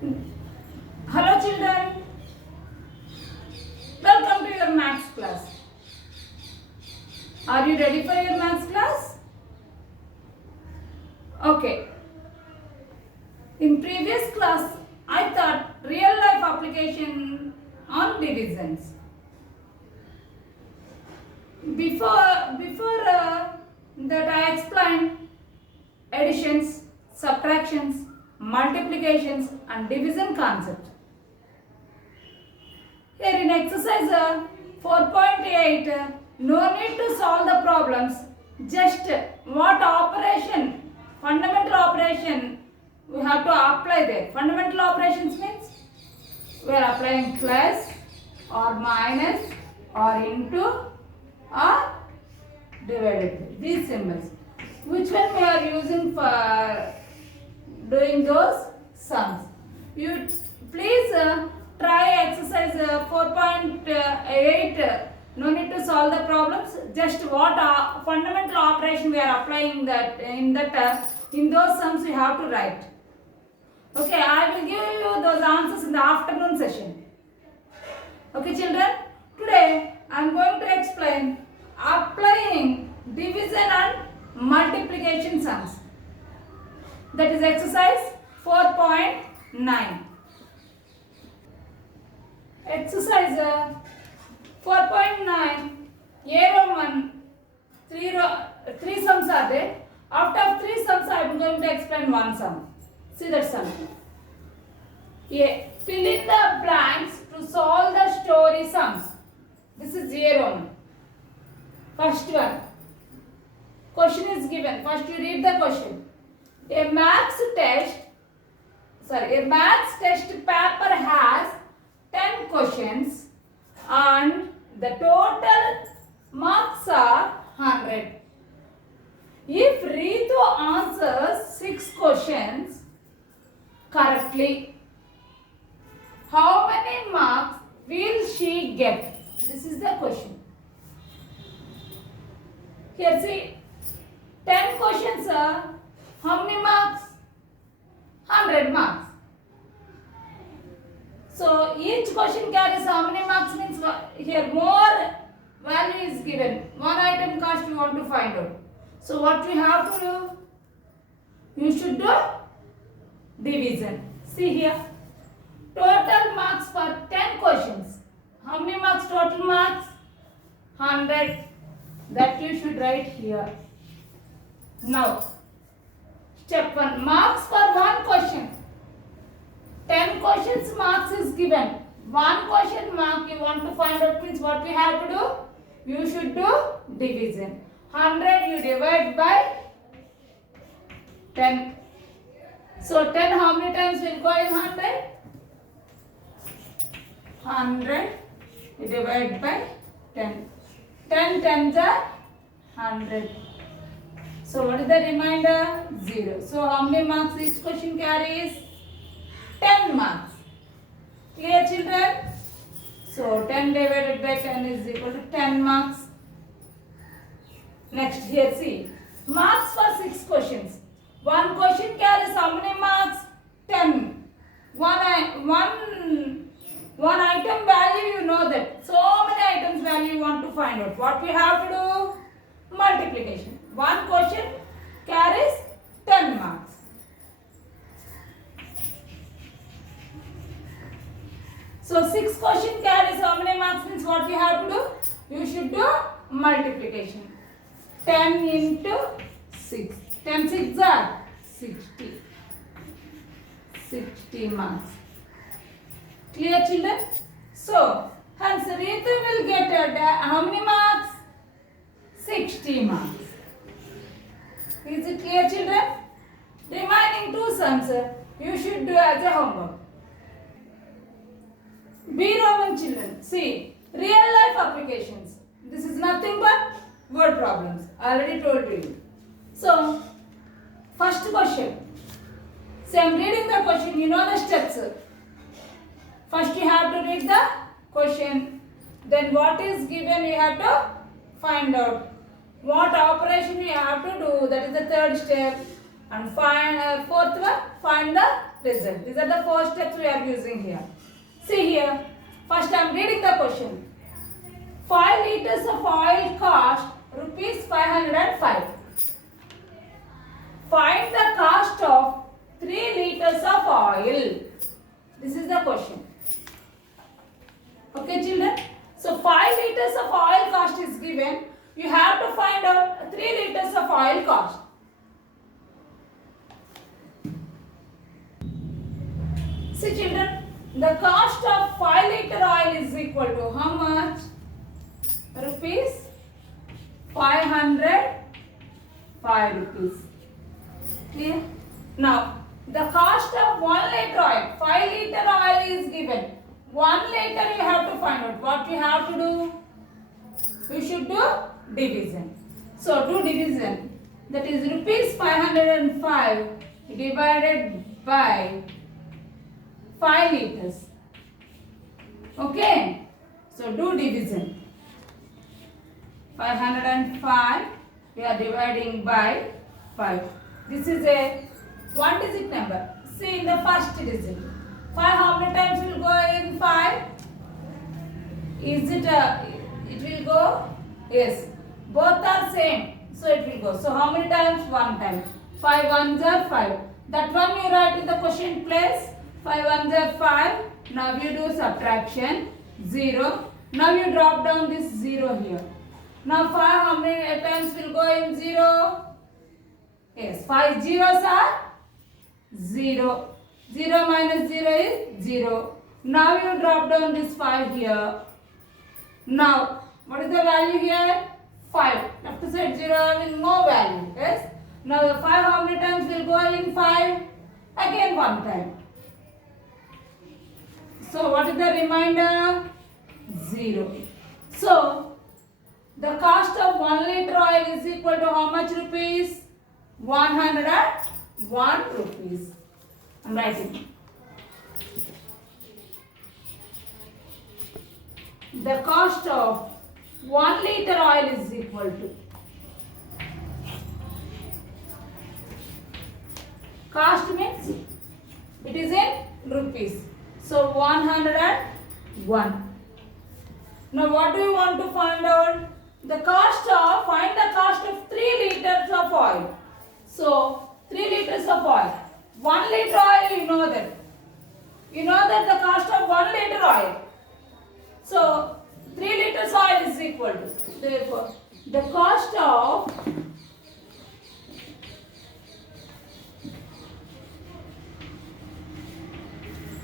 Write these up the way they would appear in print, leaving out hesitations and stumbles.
Hello children, welcome to your maths class. Are you ready for your maths class? Okay. In previous class, I taught real life application on divisions. Before that I explained additions, subtractions, multiplications and division concept. Here in exercise 4.8, no need to solve the problems, just what operation, fundamental operation we have to apply there. Fundamental operations means we are applying plus or minus or into or divided. These symbols. Which one we are using for doing those sums? You please try exercise 4.8. No need to solve the problems. Just what fundamental operation we are applying that in those sums we have to write. Okay, I will give you those answers in the afternoon session. Okay, children. Today I am going to explain applying division and multiplication sums. That is exercise 4.9. Exercise 4.9, A Roman, three sums are there. Out of three sums, I am going to explain one sum. See that sum. A. Fill in the blanks to solve the story sums. This is A Roman. First one. Question is given. First you read the question. A maths test paper has 10 questions and the total marks are 100. If Ritu answers 6 questions correctly, how many marks will she get? This is the question. Here see, 10 questions are how many marks? 100 marks. So each question carries how many marks means here more value is given. One item cost you want to find out. So what we have to do? You should do division. See here. Total marks for 10 questions. How many marks total marks? 100. That you should write here. Now, step 1. Marks for one question. 10 questions marks is given. One question mark you want to find out means what we have to do? You should do division. 100 you divide by 10. So 10 how many times will go in 100? 100 you divide by 10. 10 tens are 100. So what is the remainder? 0. So how many marks each question carries? 10 marks. Clear children? So 10 divided by 10 is equal to 10 marks. Next here see. Marks for 6 questions. One question carries how many marks? 10. One item value you know that. So many items value you want to find out. What we have to do? Multiplication. One question carries 10 marks. So 6 question carries how many marks means what we have to do? You should do multiplication. 10 into 6. 10 6 are 60. 60 marks. Clear children? So, hence Ritu will get how many marks? 60 marks. Is it clear children? Remaining 2 sums you should do as a homework. B Roman children, see, real life applications. This is nothing but word problems. I already told you. So, first question. See, I am reading the question. You know the steps. First you have to read the question. Then what is given you have to find out. What operation you have to do. That is the third step. And fourth one, find the result. These are the four steps we are using here. See here. First I am reading the question. 5 liters of oil cost rupees 505. Find the cost of 3 liters of oil. This is the question. Okay, children. So 5 liters of oil cost is given. You have to find out 3 liters of oil cost. See, children, the cost of 5 liter oil is equal to how much? Rupees 505 rupees. Clear? Now, the cost of 1 liter oil, 5 liter oil is given. 1 liter you have to find out. What you have to do? You should do division. So, do division. That is rupees 505 divided by 5 liters. Okay? So, do division. 505 we are dividing by 5. This is a 1 digit number. See in the first digit. 5 how many times will go in 5? Is it it will go? Yes. Both are same. So it will go. So how many times? 1 time. 5 ones are 5. That one you write in the question place. 5 ones are 5. Now you do subtraction. 0. Now you drop down this 0 here. Now 5 how many times will go in 0? Yes. 5 zeros are 0. 0 minus 0 is 0. Now you drop down this 5 here. Now, what is the value here? 5. Left side 0 having no value. Yes. Now the 5 how many times will go in 5? Again 1 time. So what is the remainder? 0. So the cost of 1 liter oil is equal to how much rupees? 101 rupees. I am writing. The cost of 1 liter oil is equal to, cost means it is in rupees. So 101. Now what do you want to find out? Find the cost of 3 liters of oil. So 3 liters of oil. 1 liter oil, you know that. You know that the cost of 1 liter oil. So 3 liters oil is equal to, therefore, the cost of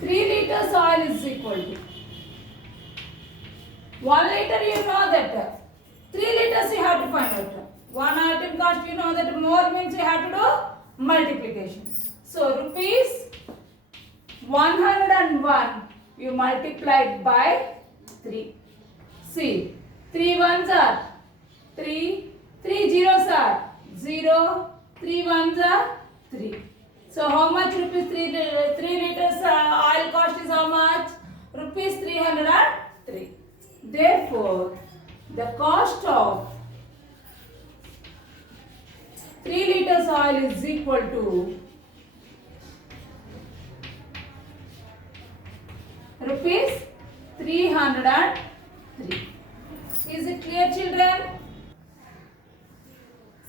3 liters oil is equal to 1 liter, you know that. 3 liters you have to find out. 1 item cost, you know that more means you have to do multiplication. So rupees 101 you multiplied by 3. See, 3 ones are 3, 3 zeros are 0, 3 ones are 3. So how much rupees 3 liters oil cost is how much? Rupees 303. Therefore, the cost of 3 liters oil is equal to rupees 303. Is it clear, children?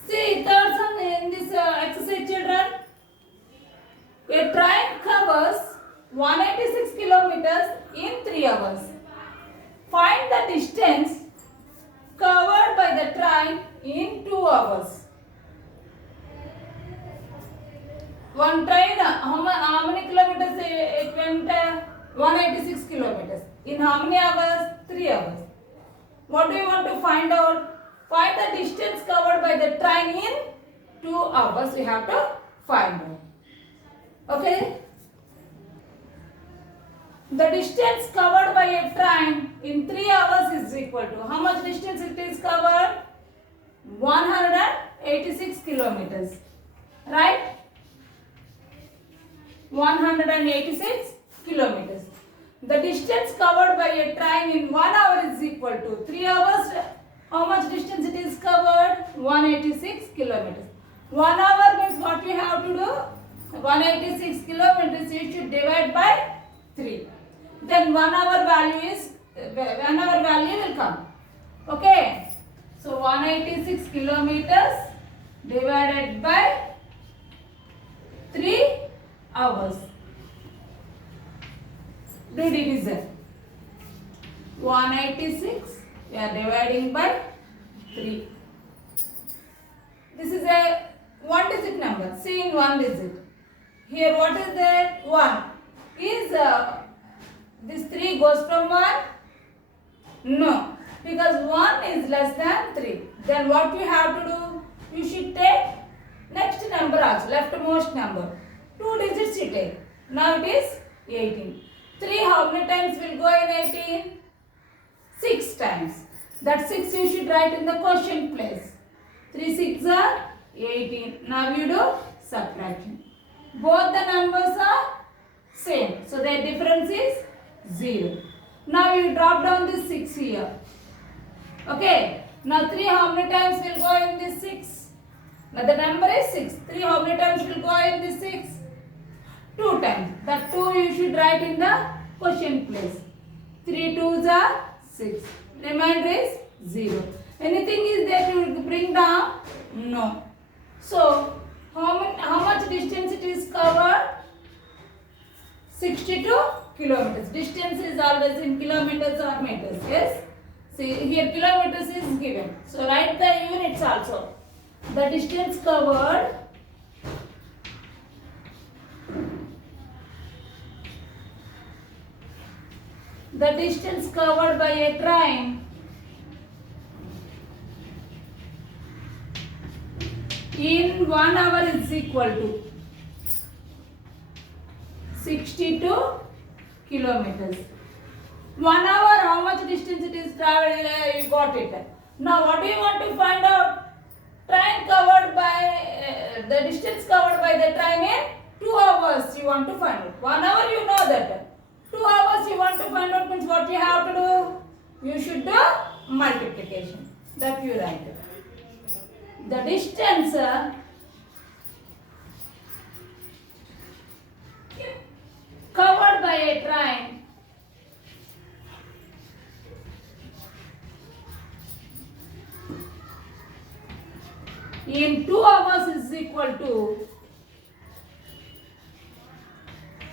See, third one in this exercise, children. A train covers 186 kilometers in 3 hours. Find the distance covered by the train in 2 hours. One train, how many kilometers it went? 186 kilometers. In how many hours? 3 hours. What do you want to find out? Find the distance covered by the train in 2 hours. We have to find out. Okay? The distance covered by a train in 3 hours is equal to, how much distance it is covered? 186 kilometers. Right? 186 kilometers. The distance covered by a train in 1 hour is equal to 3 hours. How much distance it is covered? 186 kilometers. 1 hour means what we have to do? 186 kilometers you should divide by 3. Then 1 hour value will come. Okay. So 186 kilometers divided by 3 hours. Do division. 186 we are dividing by 3. This is a one digit number. See in one digit. Here what is there? 1. Is this 3 goes from 1? No. Because 1 is less than 3. Then what you have to do? You should take next number also, leftmost number. 2 digits you take. Now it is 18. 3 how many times will go in 18? 6 times. That 6 you should write in the quotient place. 3 6 are 18. Now you do subtraction. Both the numbers are same. So their difference is 0. Now you drop down this 6 here. Okay. Now 3 how many times will go in this 6? Now the number is 6. 3 how many times will go in this 6? 2 times. That 2 you should write in the quotient place. 3 2s are 6. Remainder is 0. Anything is there to bring down? No. So how much distance it is covered? 62 kilometers. Distance is always in kilometers or meters. Yes. See here kilometers is given. So write the units also. The distance covered by a train in 1 hour is equal to 62 kilometers. 1 hour how much distance it is traveled, you got it. Now what do you want to find out? Train covered by the distance covered by the train in 2 hours you want to find out. 1 hour you know that. 2 hours you want to find out means what you have to do? You should do multiplication. That you write. The distance covered by a train in 2 hours is equal to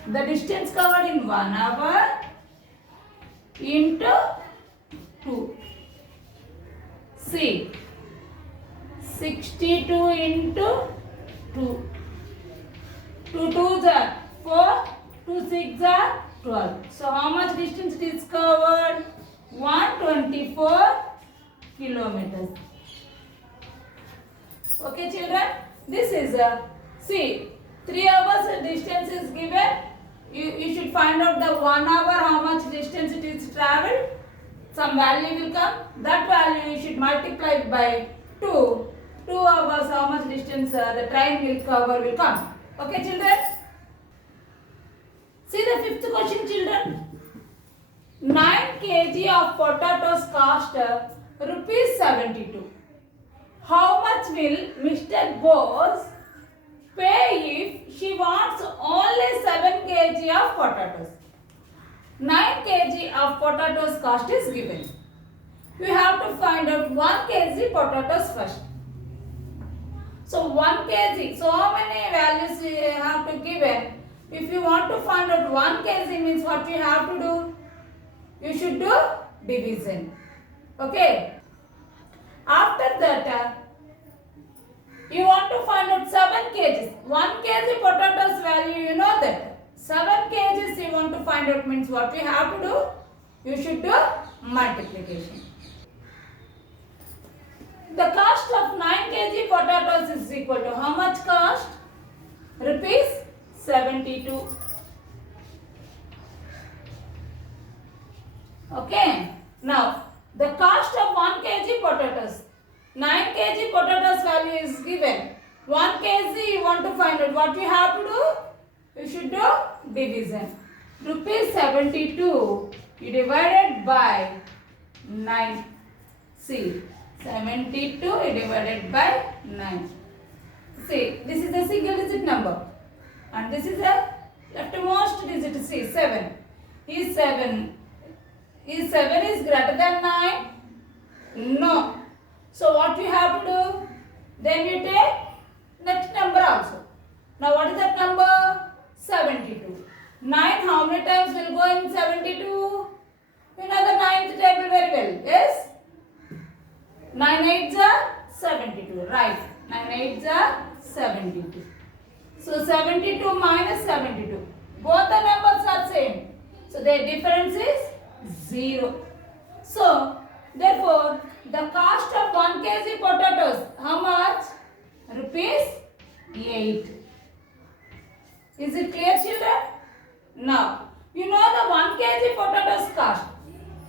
the distance covered in 1 hour into 2. See, 62 into 2. 2 2s are 4, 2 6 are 12. So how much distance it is covered? 124 kilometers. Okay children, this is see 3 hours distance is given. You should find out the 1 hour how much distance it is travelled. Some value will come. That value you should multiply by 2. 2 hours how much distance the train will cover will come. Okay children. See the fifth question children. 9 kg of potatoes cost rupees 72. How much will Mr. Bose pay if she wants only 7 kg of potatoes? 9 kg of potatoes cost is given. We have to find out 1 kg potatoes first. So 1 kg. So how many values you have to given? If you want to find out 1 kg means what you have to do? You should do division. Okay. After that, you want to find out 7 kgs. 1 kg potatoes value, you know that. 7 kgs you want to find out means what you have to do? You should do multiplication. The cost of 9 kg potatoes is equal to how much cost? Rupees 72. Okay. Now, the cost of 1 kg potatoes. 9 kg potatoes value is given. 1 kg you want to find out. What you have to do? You should do division. Rupees 72 you divided by 9. See, 72 you divided by 9. See, this is a single digit number. and this is a leftmost digit. See, 7. Is 7 is greater than 9? No. So what you have to do? Then you take next number also. Now what is that number? 72. 9 how many times will go in 72? You know the ninth table very well. Yes? 9 8s are 72. Right. 9 8s are 72. So 72 minus 72. Both the numbers are same. So their difference is 0. So therefore the cost of 1 kg potatoes, how much? Rupees 8. Is it clear, children? Now, you know the 1 kg potatoes cost.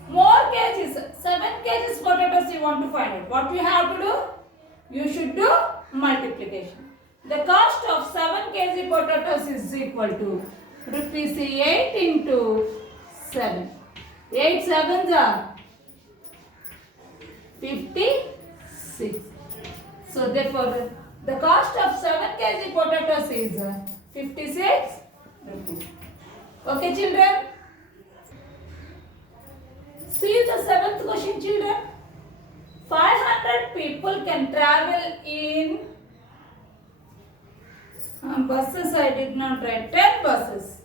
More kgs, 7 kgs potatoes you want to find out. What you have to do? You should do multiplication. The cost of 7 kg potatoes is equal to rupees 8 into 7. 8 sevens are 56. So therefore the cost of 7 kg potatoes is 56 rupees. Okay, children? See the 7th question, children. 500 people can travel in buses. I did not write 10 buses.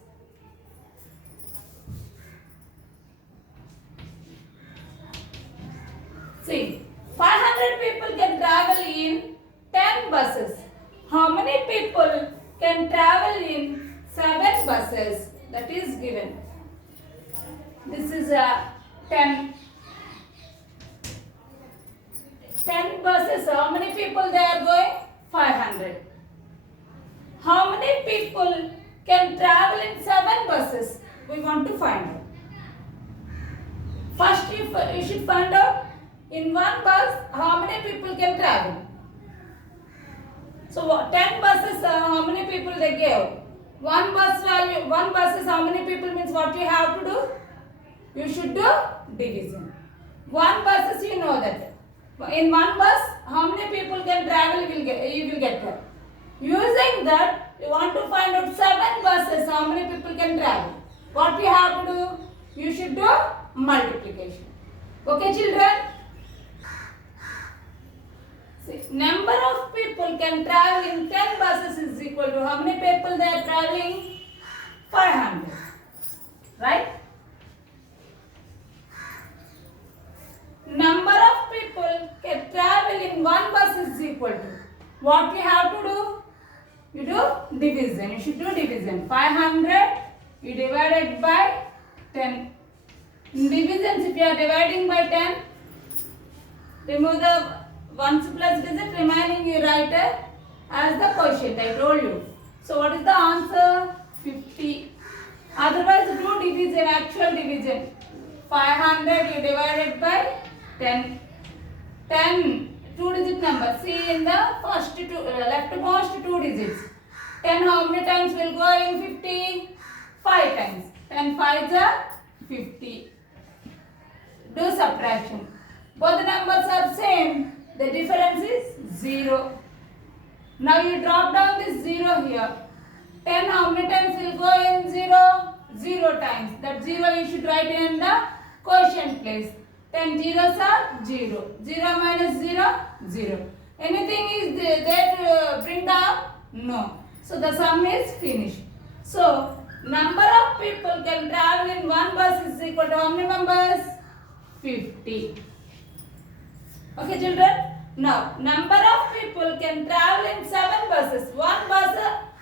See, 500 people can travel in 10 buses. How many people can travel in 7 buses? That is given. This is a 10 buses. How many people they are going? 500. How many people can travel in 7 buses? We want to find out. First you should find out in one bus how many people can travel. So 10 buses, how many people they gave? One bus is how many people means what you have to do? You should do division. One bus is, you know that. In one bus, how many people can travel, you will get that. Using that, you want to find out 7 buses, how many people can travel. What you have to do? You should do multiplication. Okay, children? See, number of people can travel in 10 buses is equal to how many people they are traveling? 500. Right? Number of people can travel in one bus is equal to what you have to do? You do division. You should do division. 500 you divide it by 10. In divisions, if you are dividing by 10, remove the ones plus digit, remaining you write as the quotient. I told you. So what is the answer? 50. Otherwise do division, actual division. 500 you divide it by 10. 10, 2 digit number. See in the first two, leftmost 2 digits. 10 how many times will go in 50? 5 times. 10 5s are 50. Do subtraction. Both the numbers are same. The difference is 0. Now you drop down this 0 here. 10 how many times will go in 0? 0 times. That 0 you should write in the quotient place. 10 zeros are 0. 0 minus 0, 0. Anything is there to bring down? No. So the sum is finished. So number of people can travel in one bus is equal to how many members? 50. Okay, children? Now, number of people can travel in 7 buses. One bus,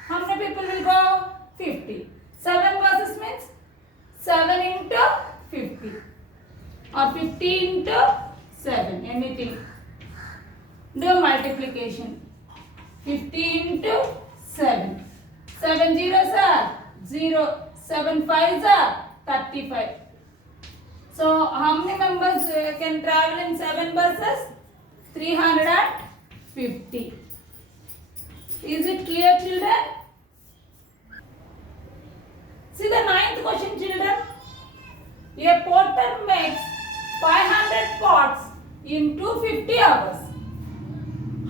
how many people will go? 50. 7 buses means 7 into 50. Or 50 into 7. Anything. Do multiplication. 50 into 7. 7 zeros are 0. 7 5s are 35. So, how many members can travel in 7 buses? 350. Is it clear, children? See the 9th question, children. A porter makes 500 pots in 250 hours.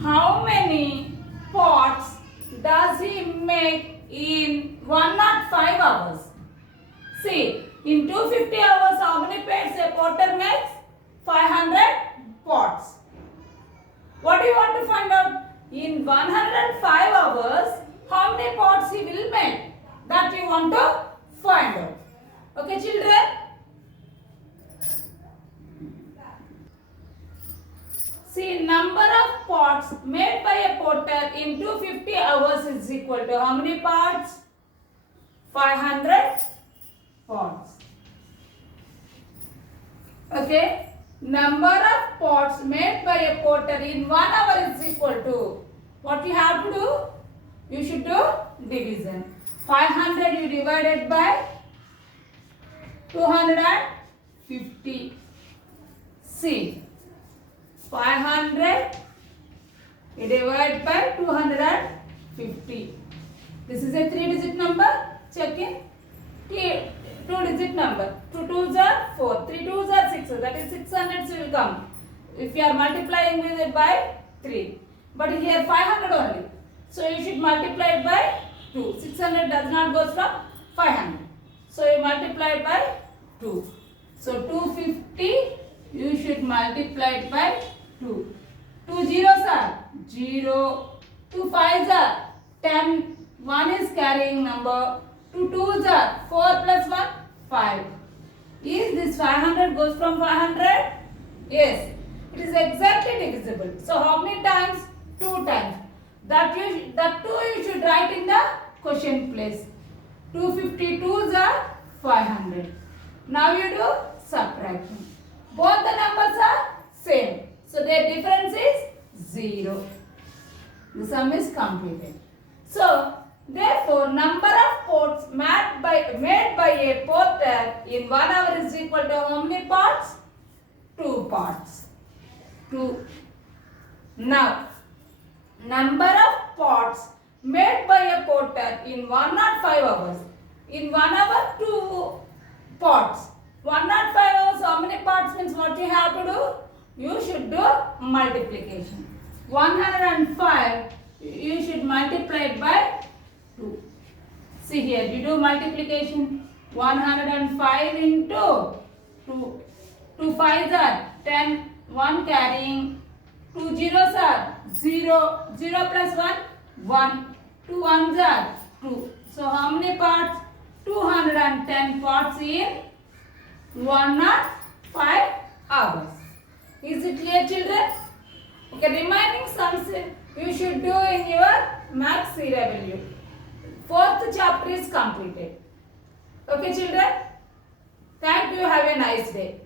How many pots does he make in 105 hours. See, in 250 hours, how many pairs a porter makes? 500 pots. What do you want to find out? In 105 hours, how many pots he will make? That you want to find out. Okay, children? See, number of pots made by a porter in 250 hours is equal to how many pots? 500 pots. Okay. Number of pots made by a porter in 1 hour is equal to, what you have to do? You should do division. 500 you divided by 250. See, 500 you divide by 250. This is a 3-digit number. Check in. 2-digit number. 2 2s are 4. 3 2s are 6. That is 600 will come. If you are multiplying with it by 3. But here 500 only. So you should multiply it by 2. 600 does not go from 500. So you multiply it by 2. So 250 you should multiply it by 2. 2 zeros are 0. 2 5s are 10. 1 is carrying number. 2 2s are 4 plus 1, 5. Is this 500 goes from 500? Yes. It is exactly divisible. So how many times? 2 times. That 2 you should write in the question place. 252s are 500. Now you do subtraction. Both the numbers are same. So their difference is 0. The sum is completed. So therefore, number of pots made by a porter in 1 hour is equal to how many pots? 2 pots. 2. Now, number of pots made by a porter in 105 hours. In 1 hour, 2 pots. 105 hours, how many pots means what you have to do? You should do multiplication. 105, you should multiply it by 2. See here, you do multiplication. 105 into 2. 2 5s are 10. 1 carrying. 2 zeros are 0. 0 plus 1, 1. 2 1s are 2. So how many parts? 210 parts in 105 hours. Is it clear, children? Okay, remaining sums you should do in your Maths CW. 4th chapter is completed. Okay, children? Thank you. Have a nice day.